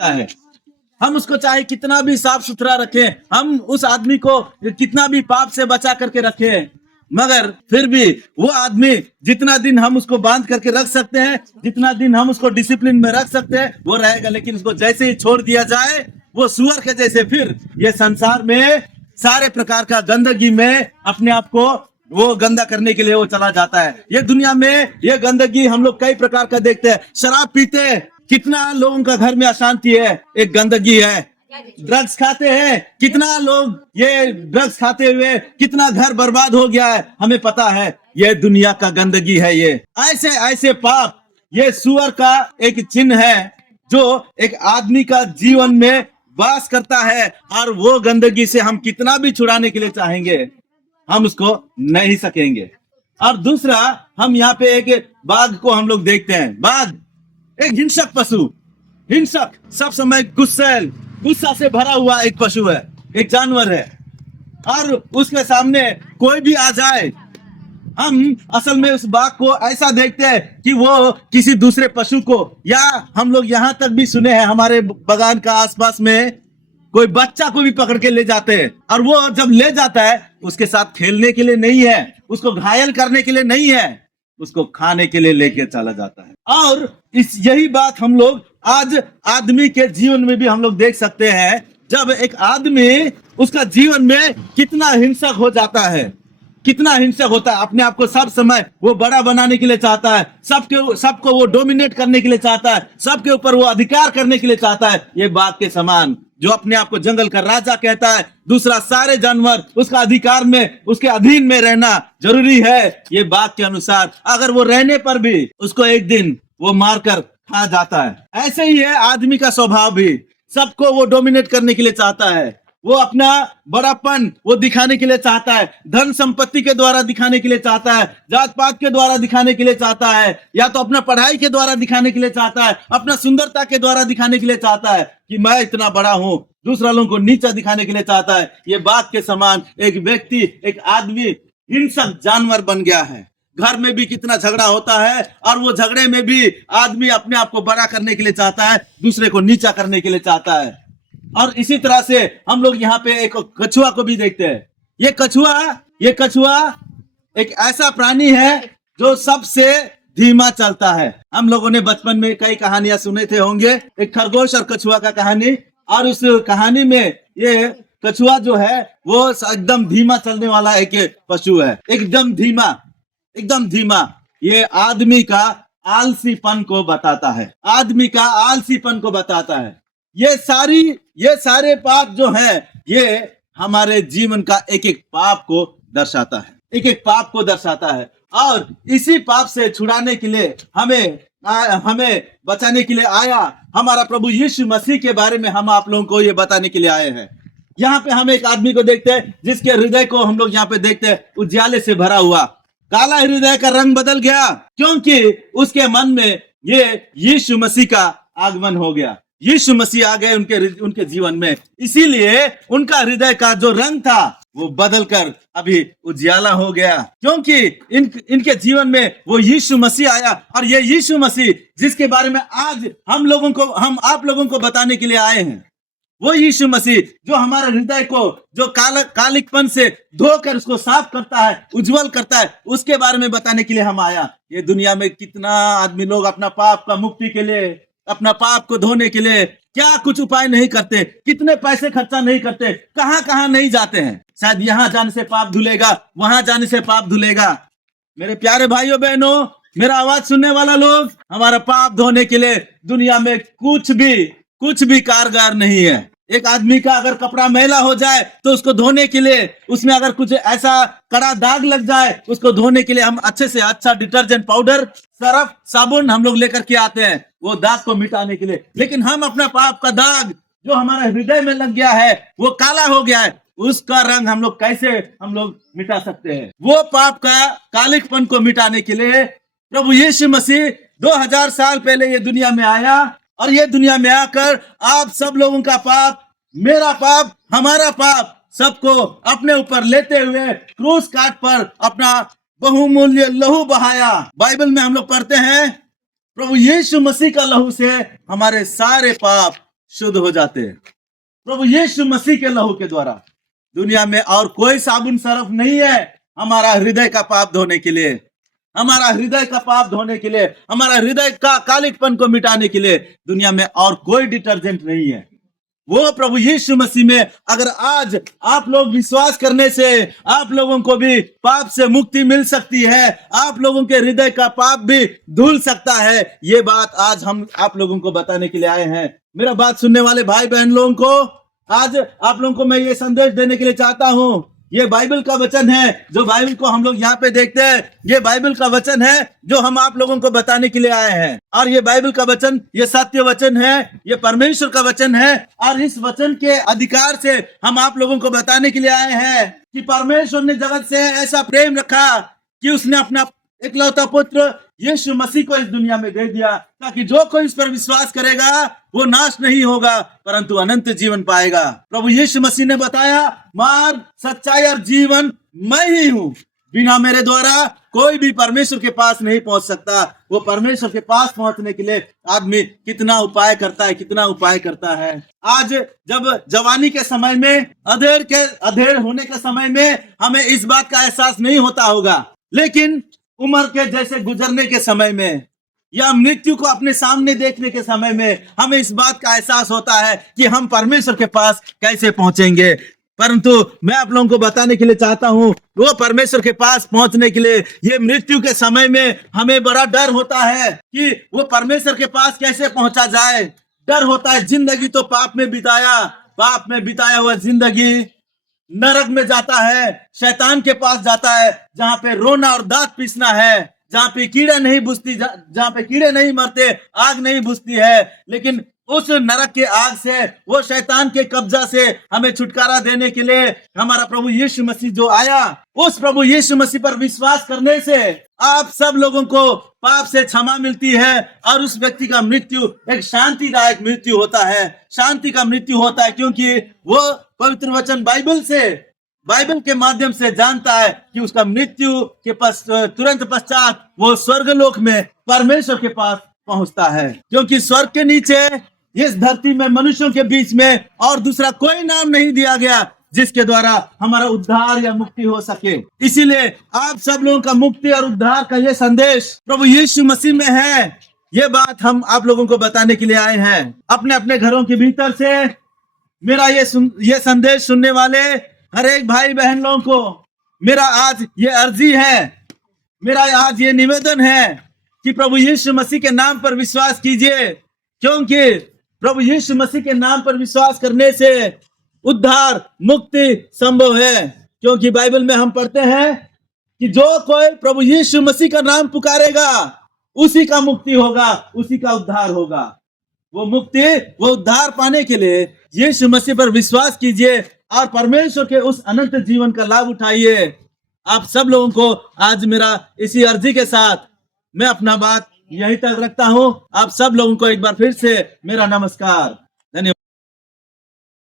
है। हम उसको चाहे कितना भी साफ सुथरा रखें, हम उस आदमी को कितना भी पाप से बचा करके रखें, मगर फिर भी वो आदमी जितना दिन हम उसको बांध करके रख सकते हैं, जितना दिन हम उसको डिसिप्लिन में रख सकते हैं, वो रहेगा। लेकिन उसको जैसे ही छोड़ दिया जाए, वो सुअर के जैसे फिर ये संसार में सारे प्रकार का गंदगी में अपने आप को वो गंदा करने के लिए वो चला जाता है। ये दुनिया में ये गंदगी हम लोग कई प्रकार का देखते हैं। शराब पीते हैं, कितना लोगों का घर में अशांति है, एक गंदगी है। ड्रग्स खाते हैं, कितना लोग ये ड्रग्स खाते हुए कितना घर बर्बाद हो गया है, हमें पता है। ये दुनिया का गंदगी है। ये ऐसे ऐसे पाप, ये सुअर का एक चिन्ह है जो एक आदमी का जीवन में वास करता है, और वो गंदगी से हम कितना भी छुड़ाने के लिए चाहेंगे, हम उसको नहीं सकेंगे। और दूसरा, हम यहाँ पे एक बाघ को हम लोग देखते हैं। बाघ एक हिंसक पशु, हिंसक, सब समय गुस्सा से भरा हुआ एक पशु है, एक जानवर है। और उसके सामने कोई भी आ जाए, हम असल में उस बाघ को ऐसा देखते हैं कि वो किसी दूसरे पशु को, या हम लोग यहाँ तक भी सुने हैं हमारे बागान का आसपास में कोई बच्चा को भी पकड़ के ले जाते हैं, और वो जब ले जाता है उसके साथ खेलने के लिए नहीं है, उसको घायल करने के लिए नहीं है, उसको खाने के लिए लेके चला जाता है। और यही बात हम लोग आज आदमी के जीवन में भी हम लोग देख सकते हैं। जब एक आदमी उसका जीवन में कितना हिंसक हो जाता है, कितना हिंसक होता है, अपने आप को सब समय वो बड़ा बनाने के लिए चाहता है, सबको वो डोमिनेट करने के लिए चाहता है, सबके ऊपर वो अधिकार करने के लिए चाहता है। ये बाघ के समान जो अपने आप को जंगल का राजा कहता है, दूसरा सारे जानवर उसका अधिकार में, उसके अधीन में रहना जरूरी है। ये बाघ के अनुसार अगर वो रहने पर भी उसको एक दिन वो मारकर खा जाता है। ऐसे ही है आदमी का स्वभाव भी, सबको वो डोमिनेट करने के लिए चाहता है, वो अपना बड़ापन वो दिखाने के लिए चाहता है, धन संपत्ति के द्वारा दिखाने के लिए चाहता है, जात पात के द्वारा दिखाने के लिए चाहता है, या तो अपना पढ़ाई के द्वारा दिखाने के लिए चाहता है, अपना सुंदरता के द्वारा दिखाने के लिए चाहता है कि मैं इतना बड़ा हूं, दूसरा लोगों को नीचा दिखाने के लिए चाहता है। ये बाघ के समान एक व्यक्ति, एक आदमी हिंसक जानवर बन गया है। घर में भी कितना झगड़ा होता है, और वो झगड़े में भी आदमी अपने आप को बड़ा करने के लिए चाहता है, दूसरे को नीचा करने के लिए चाहता है। और इसी तरह से हम लोग यहाँ पे एक कछुआ को भी देखते हैं। ये कछुआ एक ऐसा प्राणी है जो सबसे धीमा चलता है। हम लोगों ने बचपन में कई कहानियां सुने थे होंगे, एक खरगोश और कछुआ का कहानी। और उस कहानी में ये कछुआ जो है वो एकदम धीमा चलने वाला एक पशु है, एकदम धीमा। ये आदमी का आलसीपन को बताता है, आदमी का आलसीपन को बताता है। ये सारे पाप जो है, ये हमारे जीवन का एक एक पाप को दर्शाता है, एक एक पाप को दर्शाता है। और इसी पाप से छुड़ाने के लिए हमें बचाने के लिए आया हमारा प्रभु यीशु मसीह के बारे में हम आप लोगों को ये बताने के लिए आए हैं। यहाँ पे हम एक आदमी को देखते हैं जिसके हृदय को हम लोग यहाँ पे देखते हैं उजियाले से भरा हुआ, काला हृदय का रंग बदल गया, क्योंकि उसके मन में ये यीशु मसीह का आगमन हो गया। यीशु मसीह आ गए उनके जीवन में, इसीलिए उनका हृदय का जो रंग था वो बदलकर अभी उजियाला हो गया, क्योंकि इनके जीवन में वो यीशु मसीह आया। और ये यीशु मसीह जिसके बारे में आज हम आप लोगों को बताने के लिए आए हैं, वो यीशु मसीह जो हमारे हृदय को जो कालिकपन से धोकर उसको साफ करता है, उज्जवल करता है, उसके बारे में बताने के लिए हम आया। ये दुनिया में कितना आदमी लोग अपना पाप का मुक्ति के लिए, अपना पाप को धोने के लिए क्या कुछ उपाय नहीं करते, कितने पैसे खर्चा नहीं करते, कहां नहीं जाते हैं। शायद यहाँ जाने से पाप धुलेगा, वहां जाने से पाप धुलेगा। मेरे प्यारे भाइयों बहनों, मेरा आवाज सुनने वाला लोग, हमारा पाप धोने के लिए दुनिया में कुछ भी कारगर नहीं है। एक आदमी का अगर कपड़ा मैला हो जाए तो उसको धोने के लिए, उसमें अगर कुछ ऐसा कड़ा दाग लग जाए, उसको धोने के लिए हम अच्छे से अच्छा डिटर्जेंट पाउडर, सर्फ, साबुन हम लोग लेकर के आते हैं वो दाग को मिटाने के लिए। लेकिन हम अपना पाप का दाग जो हमारे हृदय में लग गया है, वो काला हो गया है, उसका रंग हम लोग कैसे मिटा सकते हैं? वो पाप का कालिकपन को मिटाने के लिए प्रभु यीशु मसीह 2000 साल पहले ये दुनिया में आया, और ये दुनिया में आकर आप सब लोगों का पाप, मेरा पाप, हमारा पाप, सबको अपने ऊपर लेते हुए क्रूस काट पर अपना बहुमूल्य लहू बहाया। बाइबल में हम लोग पढ़ते हैं प्रभु यीशु मसीह का लहू से हमारे सारे पाप शुद्ध हो जाते हैं। प्रभु यीशु मसीह के लहू के द्वारा। दुनिया में और कोई साबुन सरफ नहीं है हमारा हृदय का पाप धोने के लिए, हमारा हृदय का पाप धोने के लिए, हमारा हृदय का कालिकपन को मिटाने के लिए दुनिया में और कोई डिटर्जेंट नहीं है। वो प्रभु यीशु मसीह में अगर आज आप लोग विश्वास करने से आप लोगों को भी पाप से मुक्ति मिल सकती है, आप लोगों के हृदय का पाप भी धुल सकता है। ये बात आज हम आप लोगों को बताने के लिए आए हैं। मेरा बात सुनने वाले भाई बहन लोगों को आज आप लोगों को मैं ये संदेश देने के लिए चाहता हूँ। ये बाइबल का वचन है, जो बाइबल को हम लोग यहाँ पे देखते हैं, ये बाइबल का वचन है जो हम आप लोगों को बताने के लिए आए हैं। और ये बाइबल का वचन, ये सत्य वचन है, ये परमेश्वर का वचन है। और इस वचन के अधिकार से हम आप लोगों को बताने के लिए आए हैं कि परमेश्वर ने जगत से ऐसा प्रेम रखा कि उसने अपना इकलौता पुत्र यीशु मसीह को इस दुनिया में दे दिया, ताकि जो कोई इस पर विश्वास करेगा वो नाश नहीं होगा परंतु अनंत जीवन पाएगा। प्रभु यीशु मसीह ने बताया, मार्ग, सच्चाई और जीवन मैं ही हूँ, बिना मेरे द्वारा कोई भी परमेश्वर के पास नहीं पहुंच सकता। वो परमेश्वर के पास पहुंचने के लिए आदमी कितना उपाय करता है, कितना उपाय करता है। आज जब जवानी के समय में, अधेड़ होने के समय में हमें इस बात का एहसास नहीं होता होगा, लेकिन उम्र के जैसे गुजरने के समय में या मृत्यु को अपने सामने देखने के समय में हमें इस बात का एहसास होता है कि हम परमेश्वर के पास कैसे पहुंचेंगे। परंतु मैं आप लोगों को बताने के लिए चाहता हूं, वो परमेश्वर के पास पहुंचने के लिए ये मृत्यु के समय में हमें बड़ा डर होता है कि वो परमेश्वर के पास कैसे पहुंचा जाए। डर होता है। जिंदगी तो पाप में बिताया हुआ जिंदगी नरक में जाता है, शैतान के पास जाता है, जहाँ पे रोना और दांत पीसना है, जहाँ पे कीड़े नहीं बुझती, जहाँ पे कीड़े नहीं मरते, आग नहीं बुझती है। लेकिन उस नरक के आग से, वो शैतान के कब्जा से हमें छुटकारा देने के लिए हमारा प्रभु यीशु मसीह जो आया, उस प्रभु यीशु मसीह पर विश्वास करने से आप सब लोगों को पाप से क्षमा मिलती है और उस व्यक्ति का मृत्यु एक शांतिदायक मृत्यु होता है, शांति का मृत्यु होता है, क्योंकि वो पवित्र वचन बाइबल के माध्यम से जानता है कि उसका मृत्यु के तुरंत पश्चात वो स्वर्गलोक में परमेश्वर के पास पहुंचता है। क्योंकि स्वर्ग के नीचे इस धरती में मनुष्यों के बीच में और दूसरा कोई नाम नहीं दिया गया जिसके द्वारा हमारा उद्धार या मुक्ति हो सके। इसीलिए आप सब लोगों का मुक्ति और उद्धार का ये संदेश प्रभु यीशु मसीह में है। ये बात हम आप लोगों को बताने के लिए आए हैं। अपने अपने घरों के भीतर से मेरा ये संदेश सुनने वाले हर एक भाई बहन लोगों को मेरा आज ये अर्जी है, मेरा आज ये निवेदन है कि प्रभु यीशु मसीह के नाम पर विश्वास कीजिए, क्योंकि प्रभु यीशु मसीह के नाम पर विश्वास करने से उद्धार, मुक्ति संभव है। क्योंकि बाइबल में हम पढ़ते हैं कि जो कोई प्रभु यीशु मसीह का नाम पुकारेगा उसी का मुक्ति होगा, उसी का उद्धार होगा। वो मुक्ति, वो उद्धार पाने के लिए यीशु मसीह पर विश्वास कीजिए और परमेश्वर के उस अनंत जीवन का लाभ उठाइए। आप सब लोगों को आज मेरा इसी अर्जी के साथ मैं अपना बात यहीं तक रखता हूं। आप सब लोगों को एक बार फिर से मेरा नमस्कार, धन्यवाद।